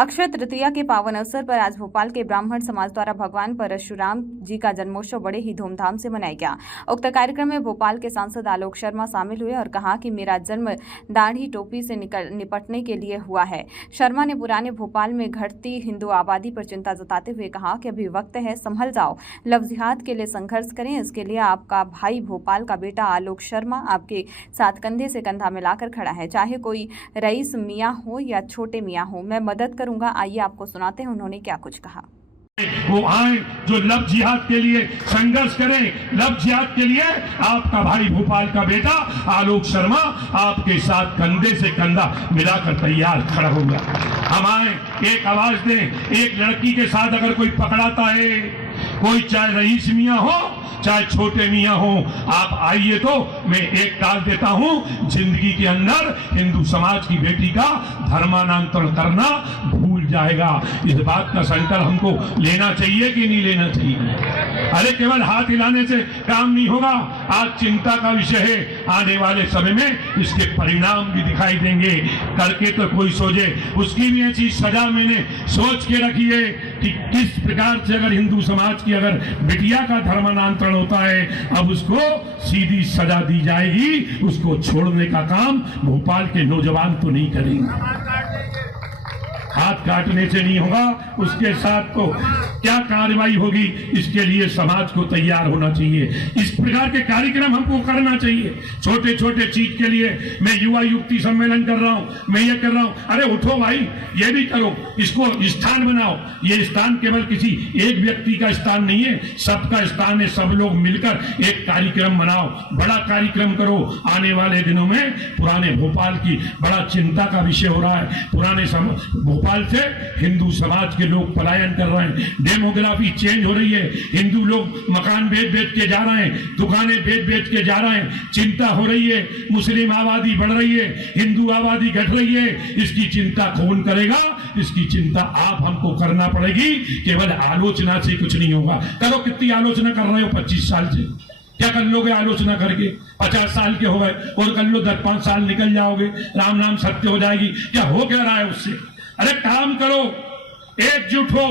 अक्षय तृतीया के पावन अवसर पर आज भोपाल के ब्राह्मण समाज द्वारा भगवान परशुराम जी का जन्मोत्सव बड़े ही धूमधाम से मनाया गया। उक्त कार्यक्रम में भोपाल के सांसद आलोक शर्मा शामिल हुए और कहा कि मेरा जन्म दाढ़ी टोपी से निपटने के लिए हुआ है। शर्मा ने पुराने भोपाल में घटती हिंदू आबादी पर चिंता जताते हुए कहा कि अभी वक्त है, संभल जाओ, लव जिहाद के लिए संघर्ष करें। इसके लिए आपका भाई भोपाल का बेटा आलोक शर्मा आपके साथ कंधे से कंधा मिलाकर खड़ा है, चाहे कोई रईस मियाँ हो या छोटे मियाँ हो, मैं मदद करूंगा। आइए आपको सुनाते हैं उन्होंने क्या कुछ कहा। वो आए जो लव जिहाद के लिए संघर्ष करें। लव जिहाद के लिए आपका भाई भोपाल का बेटा आलोक शर्मा आपके साथ कंधे से कंधा मिलाकर तैयार खड़ा होगा। हम आए, एक आवाज दें। एक लड़की के साथ अगर कोई पकड़ाता है, कोई चाहे रईस मियाँ हो चाहे छोटे मियाँ हो, आप आइए तो मैं एक डाल देता हूँ। जिंदगी के अंदर हिंदू समाज की बेटी का धर्मांतरण करना भूल जाएगा। इस बात का संकल्प हमको लेना चाहिए कि नहीं लेना चाहिए? अरे केवल हाथ हिलाने से काम नहीं होगा। आज चिंता का विषय है, आने वाले समय में इसके परिणाम भी दिखाई देंगे। करके तो कोई सोचे, उसकी भी ऐसी सजा मैंने सोच के रखी है कि किस प्रकार से अगर हिंदू समाज की अगर बिटिया का धर्मांतरण होता है, अब उसको सीधी सजा दी जाएगी। उसको छोड़ने का काम भोपाल के नौजवान तो नहीं करेंगे। हाथ काटने से नहीं होगा, उसके साथ तो क्या कार्रवाई होगी, इसके लिए समाज को तैयार होना चाहिए। इस प्रकार के कार्यक्रम हमको करना चाहिए। छोटे छोटे चीज के लिए मैं युवा युक्ति सम्मेलन कर रहा हूं, मैं ये कर रहा हूं। अरे उठो भाई, ये भी करो, इसको स्थान बनाओ। ये स्थान केवल किसी एक व्यक्ति का स्थान नहीं है, सबका स्थान है। सब लोग मिलकर एक कार्यक्रम बनाओ, बड़ा कार्यक्रम करो। आने वाले दिनों में पुराने भोपाल की बड़ा चिंता का विषय हो रहा है। पुराने भोपाल से हिंदू समाज के लोग पलायन कर रहे हैं, डेमोग्राफी चेंज हो रही है। हिंदू लोग मकान बेच के जा रहे हैं, दुकानें बेच के जा रहे हैं। चिंता हो रही है, मुस्लिम आबादी बढ़ रही है, हिंदू आबादी घट रही है। इसकी चिंता कौन करेगा? इसकी चिंता आप हमको करना पड़ेगी। केवल आलोचना से कुछ नहीं होगा। करो, कितनी आलोचना कर रहे हो 25 साल से? क्या कर लोगे आलोचना करके? 50 साल के हो गए और कर लो 10-5 साल निकल जाओगे, राम नाम सत्य हो जाएगी। क्या हो क्या रहा है उससे? अरे काम करो, एकजुट हो,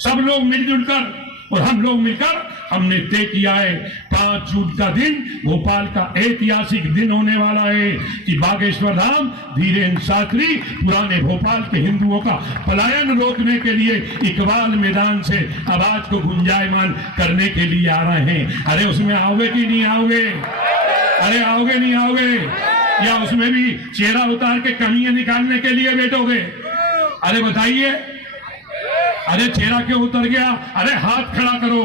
सब लोग मिलजुल कर। और हम लोग मिलकर हमने तय किया है 5 जून का दिन भोपाल का ऐतिहासिक दिन होने वाला है कि बागेश्वर धाम धीरेन्द्र शास्त्री पुराने भोपाल के हिंदुओं का पलायन रोकने के लिए इकबाल मैदान से आवाज को गुंजायमान करने के लिए आ रहे हैं। अरे उसमें आओगे कि नहीं आओगे? अरे आओगे नहीं आओगे? या उसमें भी चेहरा उतार के कमियां निकालने के लिए बैठोगे? अरे बताइए, अरे चेहरा क्यों उतर गया? अरे हाथ खड़ा करो,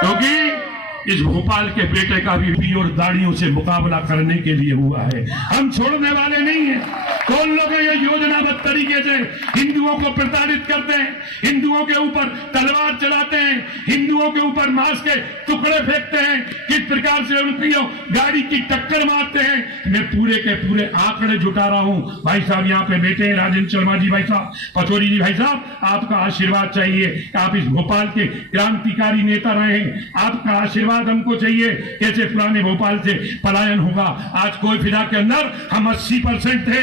क्योंकि इस भोपाल के बेटे का भी और दाढ़ियों से मुकाबला करने के लिए हुआ है। हम छोड़ने वाले नहीं हैं। कौन लोग ये योजनाबद्ध तरीके से हिंदुओं को प्रताड़ित करते हैं, हिंदुओं के ऊपर तलवार चलाते हैं, हिंदुओं के ऊपर मांस के टुकड़े फेंकते हैं, किस प्रकार से उनकी गाड़ी की टक्कर मारते हैं। मैं पूरे के पूरे आंकड़े जुटा रहा हूं। भाई साहब यहाँ पे बैठे हैं, राजेंद्र शर्मा जी भाई साहब, पचौरी जी भाई साहब, आपका आशीर्वाद चाहिए। आप इस भोपाल के क्रांतिकारी नेता रहे हैं, आपका आशीर्वाद हमको चाहिए। कैसे पुराने भोपाल से पलायन होगा? आज कोई फिदा के अंदर हम 80% थे,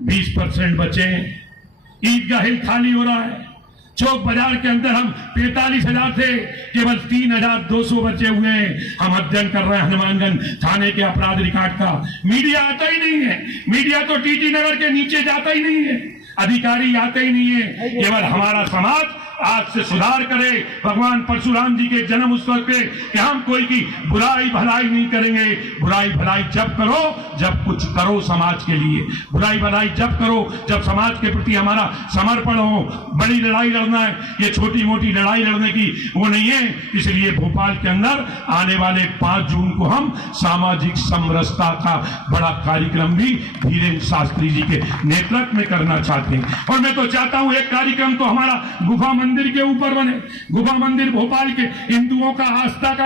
20% बचे। ईदगाह हिल खाली हो रहा है। चौक बाजार के अंदर हम 45,000 थे, केवल 3,200 बचे हुए हैं। हम अध्ययन कर रहे हैं हनुमानगंज थाने के अपराध रिकॉर्ड का। मीडिया आता ही नहीं है। मीडिया तो टीटी नगर के नीचे जाता ही नहीं है, अधिकारी आते ही नहीं है। केवल हमारा समाज आज से सुधार करे भगवान परशुराम जी के जन्म उत्सव पे कि हम कोई की बुराई भलाई नहीं करेंगे। बुराई भलाई जब करो जब कुछ करो समाज के लिए। बुराई भलाई जब करो जब समाज के प्रति हमारा समर्पण हो। बड़ी लड़ाई लड़ना है, ये छोटी मोटी लड़ाई लड़ने की वो नहीं है। इसलिए भोपाल के अंदर आने वाले 5 जून को हम सामाजिक समरसता का बड़ा कार्यक्रम भी धीरेन्द्र शास्त्री जी के नेतृत्व में करना चाहते हैं। और मैं तो चाहता हूं एक कार्यक्रम तो हमारा गुफा मंदिर के ऊपर बने। गुफा मंदिर भोपाल के हिंदुओं का आस्था का